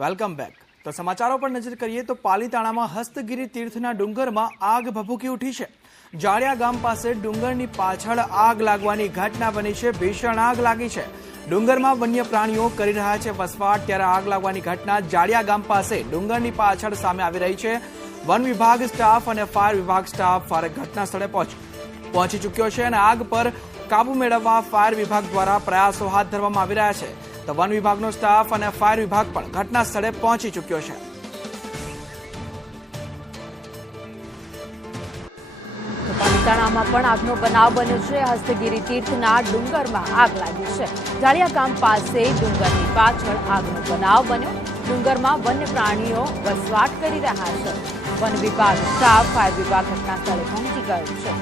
Welcome back. તો સમાચારો પર નજર કરીએ તો પાલીતાણામાં હસ્તગીરી તીર્થના ડુંગરમાં આગ ભભૂકી ઉઠી છે। જાળિયા ગામ પાસે ડુંગરની પાછળ આગ લાગવાની ઘટના બની છે। ભીષણ આગ લાગી છે। ડુંગરમાં વન્ય પ્રાણીઓ કરી રહ્યા છે વસવાટ, ત્યારે આગ લાગવાની ઘટના જાળિયા ગામ પાસે ડુંગરની પાછળ સામે આવી રહી છે। વન વિભાગ સ્ટાફ અને ફાયર વિભાગ સ્ટાફ ઘટના સ્થળે પહોંચી ચૂક્યો છે અને આગ પર કાબુ મેળવવા ફાયર વિભાગ દ્વારા પ્રયાસો હાથ ધરવામાં આવી રહ્યા છે। તો વન વિભાગનો સ્ટાફ અને ફાયર વિભાગ પણ ઘટના સ્થળે પહોંચી ચૂક્યો છે। પાલીતાણામાં પણ આગનો બનાવ બન્યો છે। હસ્તગીરી તીર્થના ડુંગરમાં આગ લાગી છે। જાળિયા ગામ પાસે ડુંગરની પાછળ આગનો બનાવ બન્યો। ડુંગરમાં વન્ય પ્રાણીઓ વસવાટ કરી રહ્યા છે। વન વિભાગ સ્ટાફ ફાયર વિભાગ ઘટના સ્થળે પહોંચી ગયો છે।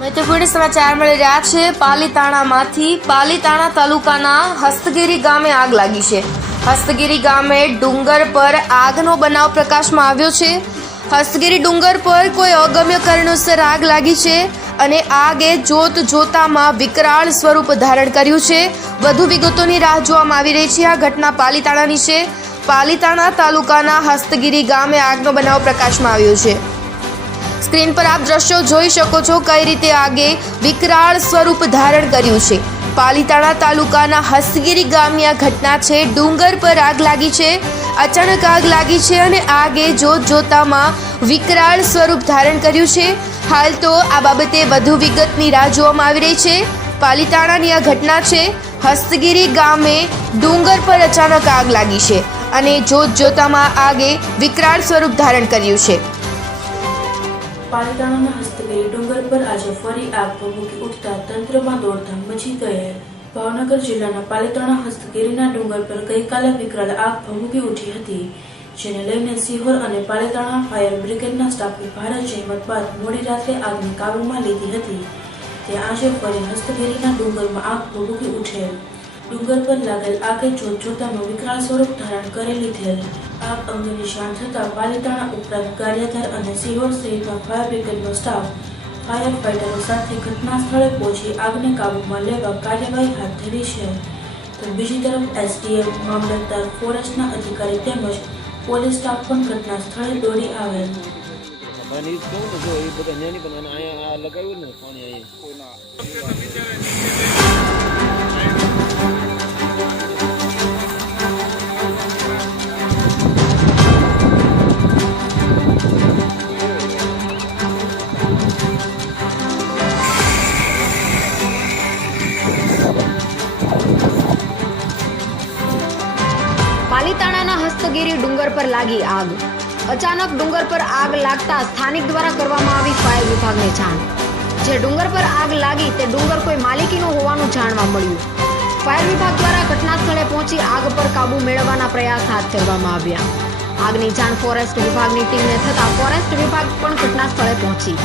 મહત્વપૂર્ણ સમાચાર મળી રહ્યા છે। પાલીતાણા તાલુકાના હસ્તગીરી ગામે આગ લાગી છે। હસ્તગીરી ગામે ડુંગર પર આગનો બનાવ પ્રકાશમાં આવ્યો છે। હસ્તગીરી ડુંગર પર કોઈ અગમ્ય કારણોસર આગ લાગી છે અને આગે જોતામાં વિકરાળ સ્વરૂપ ધારણ કર્યું છે। વધુ વિગતોની રાહ જોવામાં આવી રહી છે। આ ઘટના પાલીતાણાની છે। પાલીતાણા તાલુકાના હસ્તગીરી ગામે આગનો બનાવ પ્રકાશમાં આવ્યો છે। સ્ક્રીન પર આપ દ્રશ્યો જોઈ શકો છો કઈ રીતે આગે વિકરાળ સ્વરૂપ ધારણ કર્યું છે। પાલીતાણા તાલુકાના હસ્તગીરી ગામની આ ઘટના છે। ડુંગર પર આગ લાગી છે। અચાનક આગ લાગી છે અને આગે જોતામાં વિકરાળ સ્વરૂપ ધારણ કર્યું છે। હાલ તો આ બાબતે વધુ વિગતની રાહ જોવામાં આવી રહી છે। પાલીતાણાની આ ઘટના છે। હસ્તગીરી ગામે ડુંગર પર અચાનક આગ લાગી છે અને જોતામાં આગે વિકરાળ સ્વરૂપ ધારણ કર્યું છે। પાલીતાણાના હસ્તગીરી ડુંગર પર આજે ફરી આગ ભભૂકી ઉઠતા તંત્રમાં દોડધામ મચી ગઈ। ભાવનગર જિલ્લાના પાલીતાણા હસ્તગીરીના ડુંગર પર ગઈકાલે વિકરાળ આગ ભભૂકી ઉઠી હતી, જેને લઈને સિહોર અને પાલીતાણા ફાયર બ્રિગેડના સ્ટાફે ભારે જહેમત બાદ મોડી રાત્રે આગને કાબૂમાં લીધી હતી। તે આજે ફરી હસ્તગીરીના ડુંગરમાં આગ ભભૂકી ઉઠેલ। ડુંગર પર લાગેલ આગે જોતામાં વિકરાળ સ્વરૂપ ધારણ કરી લીધેલ। આગ અંગેની જાણ થતાં પાલીતાણા ઉપરાંત ગારિયાધાર અને સિહોર સહિતના ફાયર બ્રિગેડનો સ્ટાફ ફાયર ફાઇટરો સાથે ઘટના સ્થળે પહોંચી આગને કાબૂમાં લેવા કાર્યવાહી હાથ ધરી છે। તો બીજી તરફ એસડીએમ, મામલતદાર, ફોરેસ્ટના અધિકારી તેમજ પોલીસ સ્ટાફ પણ ઘટના સ્થળે દોડી આવેલ। પાલીતાણાના હસ્તગીરી ડુંગર પર લાગી આગ। અચાનક ડુંગર પર આગ લાગતા સ્થાનિક દ્વારા કરવામાં આવી ફાયર વિભાગને જાણ। જે ડુંગર પર આગ લાગી તે ડુંગર કોઈ માલિકીનો હોવાનું જાણવા મળ્યું। ફાયર વિભાગ દ્વારા ઘટના સ્થળે પહોંચી આગ પર કાબુ મેળવવાના પ્રયાસ હાથ ધરવામાં આવ્યા। આગની જાણ ફોરેસ્ટ વિભાગની ટીમને થતાં ફોરેસ્ટ વિભાગ પણ ઘટના સ્થળે પહોંચી।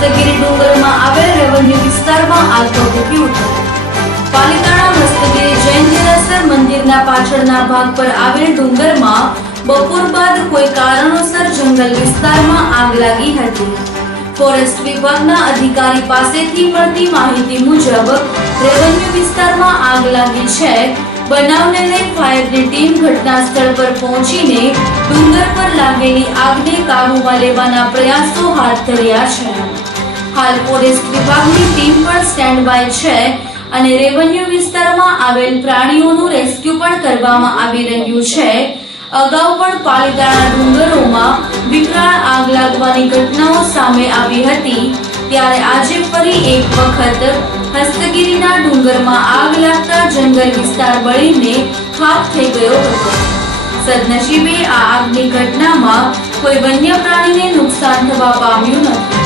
હસ્તગીરી ડુંગરમાં આવેલ રેવન્યુ વિસ્તારમાં આગ ભભૂકી ઉઠી. પાલિતાણા હસ્તગીરી જૈન દેરાસર મંદિરના પાછળના ભાગ પર આવેલ ડુંગરમાં બપોર બાદ કોઈ કારણોસર જંગલ વિસ્તારમાં આગ લાગી હતી. ફોરેસ્ટ વિભાગના અધિકારી પાસેથી મળતી માહિતી મુજબ રેવન્યુ વિસ્તારમાં આગ લાગી છે. બનાવને લઈ ફાયરની ટીમ ઘટના સ્થળ પર પહોંચીને ડુંગર પર લાગેલી આગને કાબૂમાં લેવાના પ્રયાસો હાથ ધર્યા છે. હાલ ફોરેસ્ટ વિભાગની ટીમ પણ સ્ટેન્ડ બાય છે અને રેવન્યુ વિસ્તારમાં આવેલ પ્રાણીઓનું રેસ્ક્યુ પણ કરવામાં આવી રહ્યું છે. અગાઉ પણ પાલિતાણા ડુંગરોમાં વિકરાળ આગ લાગવાની ઘટનાઓ સામે આવી હતી, ત્યારે આજે ફરી એક વખત હસ્તગીરીના ડુંગરમાં આગ લાગતા જંગલ વિસ્તાર બળીને ખાખ થઈ ગયો હતો. સદનસીબે આ આગની ઘટનામાં કોઈ વન્ય પ્રાણીને નુકસાન થવા પામ્યું નથી.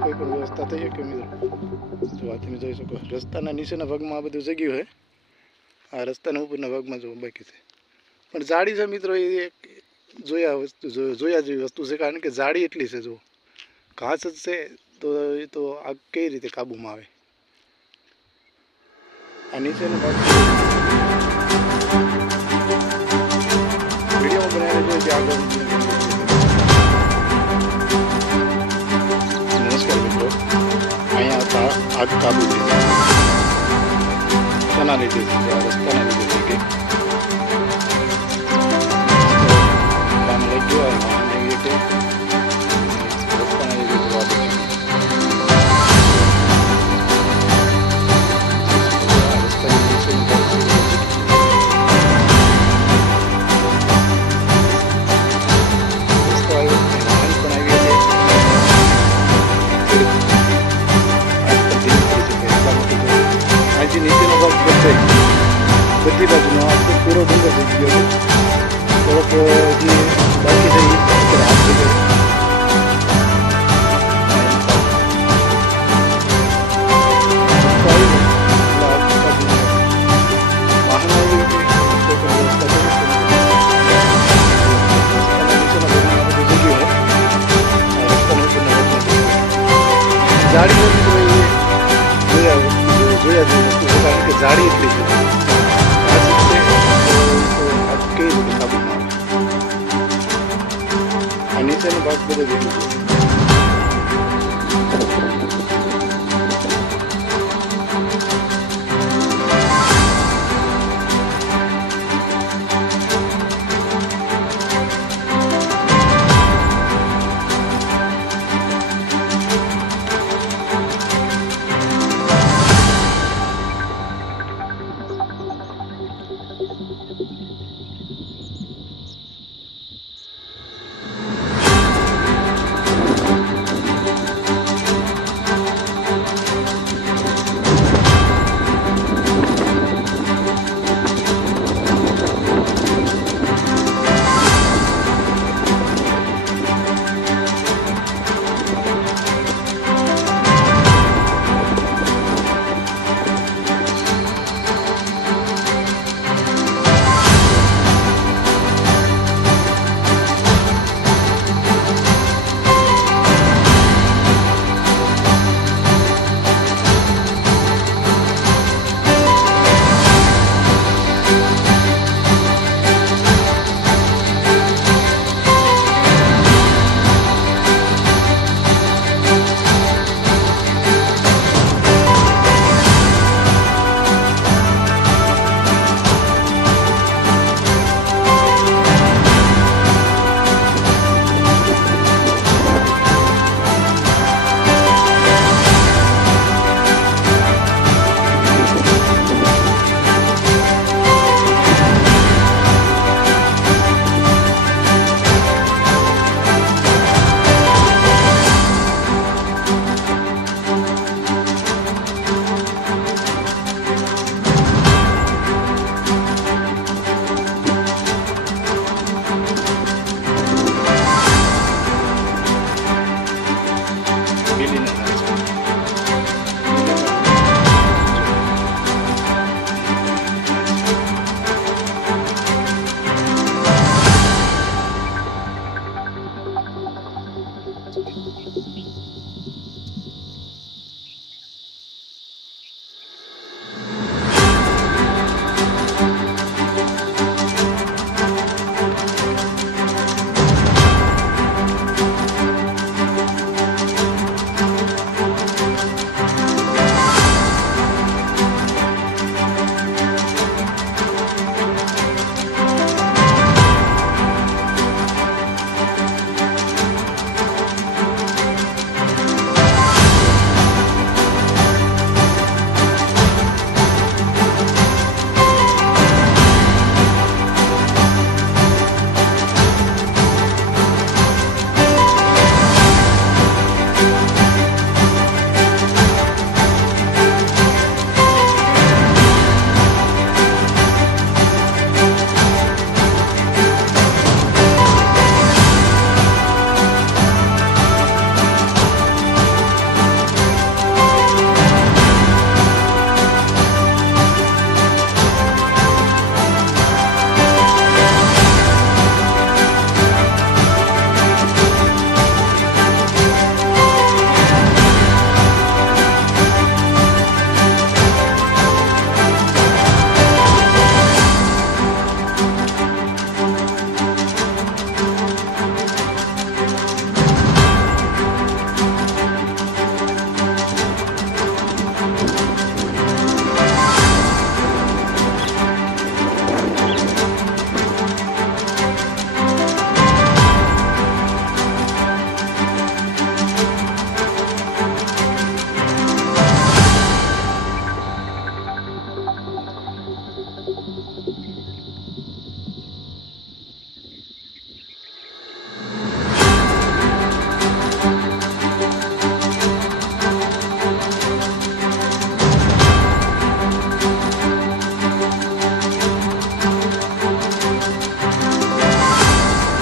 કોઈ પણ વ્યવસ્થા થઈ શકે મિત્રો. જો આ તમે જોઈ શકો રસ્તાના નીચેના ભાગમાં આ બધું જગ્યું છે. આ રસ્તાના ઉપરના ભાગમાં જો બાકી છે, પણ જાડી છે મિત્રો. એ એક જોયા જેવી વસ્તુ છે, કારણ કે જાડી એટલી છે. જો ઘાસ જ છે તો એ તો આગ કઈ રીતે કાબૂમાં આવે. આ નીચેનો ભાગ વિડીયોમાં બનાવેલો છે આગળ. નમસ્કાર મિત્રો, અહીંયા આગ કાબુ થઈ છે. શેના લીધે છે? આ રસ્તાના લીધે છે કે કામ લઈ ગયો અને એ કે રસ્તાના લીધે જવાબ છે. નીચેનો ભાગ બધી બાજુનો આખો પૂરો ડુંગર થઈ ગયો છે. થોડોક જે બાકી છે એ હાથ થઈ ગયો. જાડી જોયા જેવી વસ્તુ છે, કારણ કે જાડી એટલી છે. આ કઈ રીતે કાબૂમાં આવે. આ નીચેનો ભાગ બધો ભેગું છે.